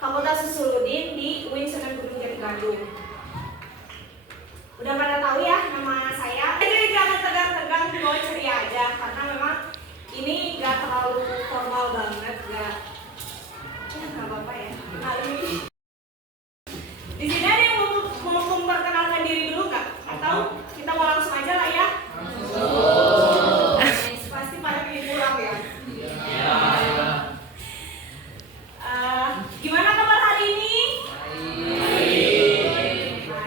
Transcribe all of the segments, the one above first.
Fakultas Usuludin di UIN Sunan Gunung Jati Bandung. Udah pada tahu ya nama saya. Jadi jangan tegang-tegang, dibawa ceria aja karena memang ini gak terlalu formal banget, gak apa-apa ya. Nah ini di sini ada yang mau memperkenalkan diri dulu nggak? Atau kita mau langsung aja lah ya? Pasti pada pengen pulang ya. Gimana kabar hari ini? Baik ya.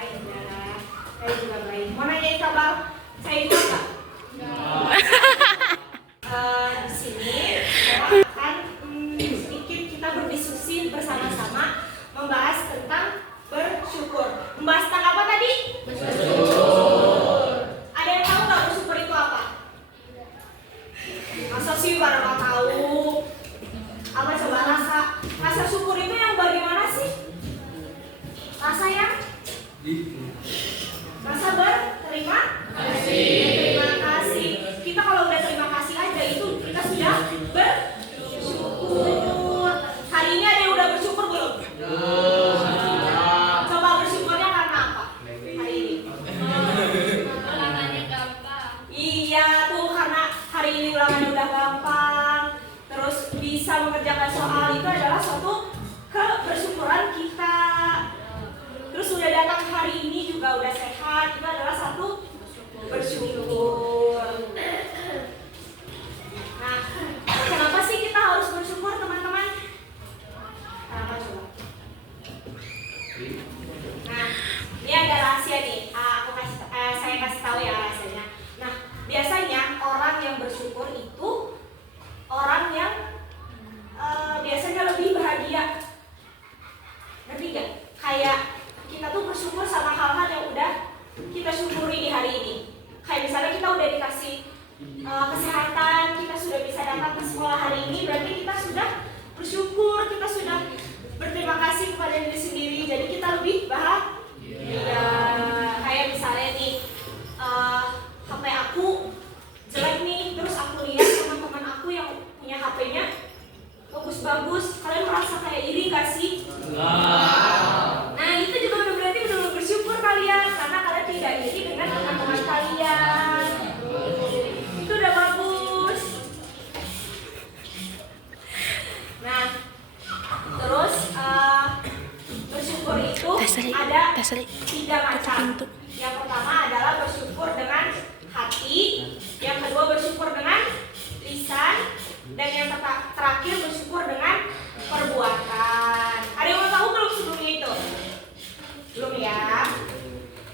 Saya juga baik. Mau nanyain kabar saya juga nggak? Di sini saya akan sedikit kita berdiskusi bersama-sama membahas tentang bersyukur. Membahas tentang apa tadi? Bersyukur. Ada yang tahu nggak bersyukur itu apa? Masa sih pada nggak tahu? Apa coba rasa syukur itu yang bagaimana sih? Rasa yang? Rasa berterima kasih. Terima kasih. Kita kalau udah terima kasih aja itu kita sudah bersyukur. Hari ini ada yang udah bersyukur belum? Coba bersyukurnya karena apa? Hari ini? Ulangannya gampang. Iya tuh karena hari ini ulangannya udah gampang. Terus bisa mengerjakan soal itu adalah suatu kebersyukuran kita. Terus udah datang hari ini juga udah sehat, itu adalah satu bersyukur. Nah, kenapa sih kita harus bersyukur teman-teman? Kenapa coba? Nah, ini ada rahasia nih. Saya kasih tahu ya rahasianya. Nah, biasanya orang yang bersyukur itu orang yang biasanya lebih bahagia. Ngerti gak? Kayak kita tuh bersyukur sama hal-hal yang udah kita syukuri di hari ini. Kayak misalnya kita udah dikasih kesehatan, kita sudah bisa datang ke sekolah hari ini, berarti kita sudah bersyukur, kita sudah berterima kasih kepada diri sendiri. Jadi kita lebih bahagia. Kayak misalnya nih, HP aku jelek nih, terus aku lihat teman-teman aku yang punya HP-nya bagus-bagus, kalian merasa kayak iri gak sih? Nah itu juga udah berarti udah bersyukur kalian karena kalian tidak iri dengan teman-teman kalian. Itu udah bagus. Nah terus bersyukur itu ada 3 macam. Yang pertama adalah bersyukur dengan hati, yang kedua bersyukur dengan lisan, dan yang terakhir bersyukur dengan perbuatan. Ada yang mau tahu belum sebelumnya itu? Belum ya?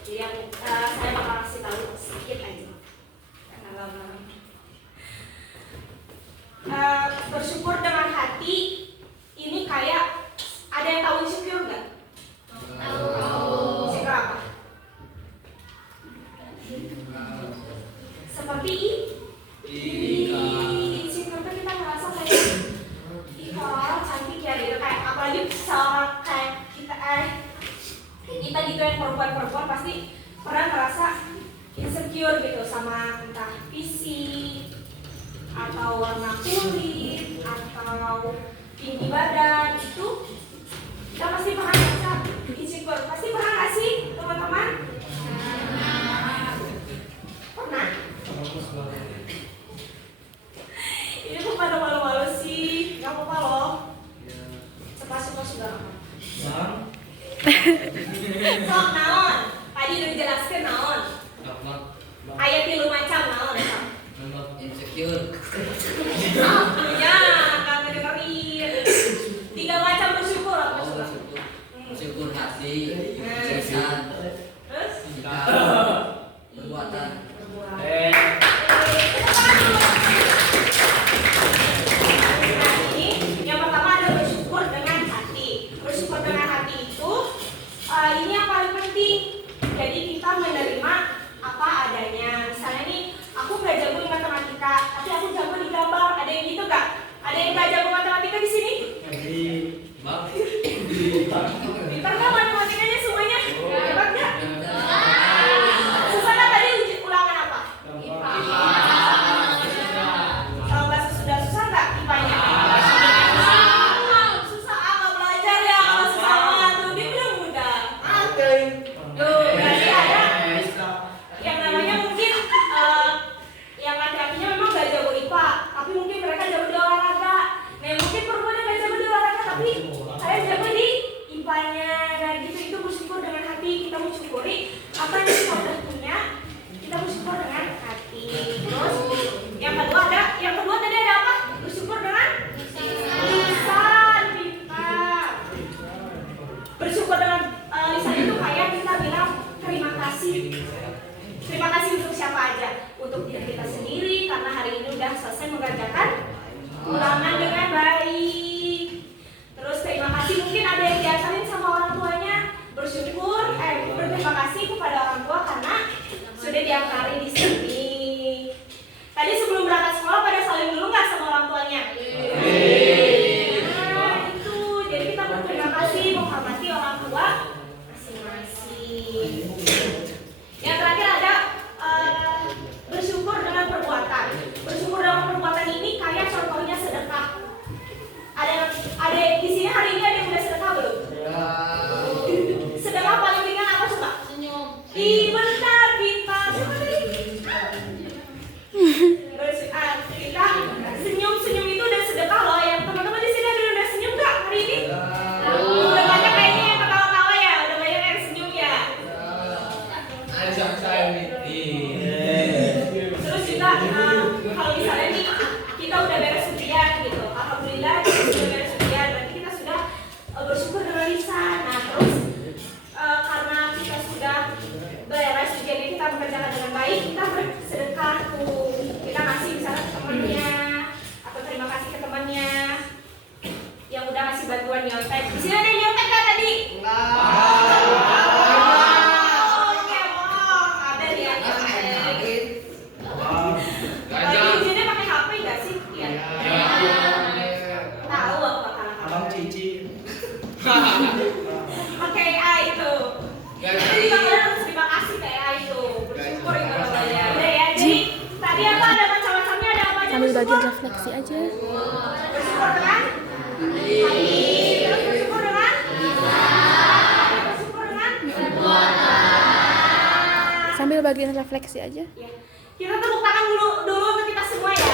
Jadi saya bakal kasih tahu sedikit aja. Bersyukur dengan hati ini kayak ada yang tahu insecure nggak? Tahu. Insecure apa? Seperti insecure tuh kita merasa kayak orang cantik ya gitu, kayak apalagi seorang kayak kita gitu yang perempuan pasti pernah merasa insecure gitu sama entah fisik atau warna kulit atau tinggi badan. Itu kita pasti pernah merasa insecure. Pasti pernah nggak sih teman-teman? Pernah? Ini tuh pada malu-malu sih, nggak apa-apa loh. Cepat sudah aman. Sok naon? Tadi udah dijelaskan naon? Aya 3 macam naon? Insecure. Ya, kagak dengerin. 3 macam bersyukur apa coba? Bersyukur hati, lisan, Terus? perbuatan. Yang pertama ada bersyukur dengan hati. Bersyukur dengan hati itu ini yang paling penting. Jadi kita menerima apa adanya. Misalnya nih, aku nggak jago di matematika, tapi aku jago di gambar. Ada yang gitu nggak? Ada yang nggak jago matematika di sini? Pintar nggak matematikanya hati. Kita mensyukuri apa yang kita udah punya. Kita bersyukur dengan hati. Terus yang kedua tadi ada apa? Bersyukur dengan lisan kita. Bersyukur dengan lisan itu kayak kita bilang terima kasih. Terima kasih untuk siapa aja? Untuk diri kita sendiri karena hari ini udah selesai mengerjakan ulangan dengan baik. Terus terima kasih mungkin ada yang diajarin sama orang tuanya. Berterima kasih kepada orang tua karena sudah diantarin di sini. Tadi sebelum berangkat sekolah pada saling dulu nggak sama orang tuanya? Nah itu, jadi kita berterima kasih menghormati orang tua masing-masing. Yang terakhir ada bersyukur dengan perbuatan. Bersyukur dengan perbuatan ini kayak contohnya sedekah. Ada di sini hari ini ada yang udah sedekah belum? Sedekah paling ringan apa coba? Senyum. Bentar, pintar. Siapa tadi? Kita senyum itu udah sedekah loh. Yang teman-teman di sini ada yang udah senyum nggak hari ini? Udah banyak kayaknya yang ketawa-tawa ya. Udah banyak yang senyum ya. Terus juga kalau misalnya nih kita udah beres ujian gitu, alhamdulillah kita sudah beres ujian, berarti kita sudah bersyukur dengan lisan. Nah terus karena kita sudah beres ujian kita mengerjakan dengan baik, kita bersedekah tuh, kita kasih misalnya ke temannya atau terima kasih ke temannya yang udah ngasih bantuan nyontek. Di sini ada yang nyontek nggak tadi? Oke, itu. Jadi kalian harus terima kasih kayak itu. Bersyukur itu namanya. Udah ya. Jadi tadi apa ada macam-macamnya, ada apa aja? Sambil bagian refleksi aja. Bersyukur dengan hati. Terus bersyukur dengan bersyukur dengan Sambil bagian refleksi aja. ya. Kita tepuk tangan dulu untuk kita semua ya.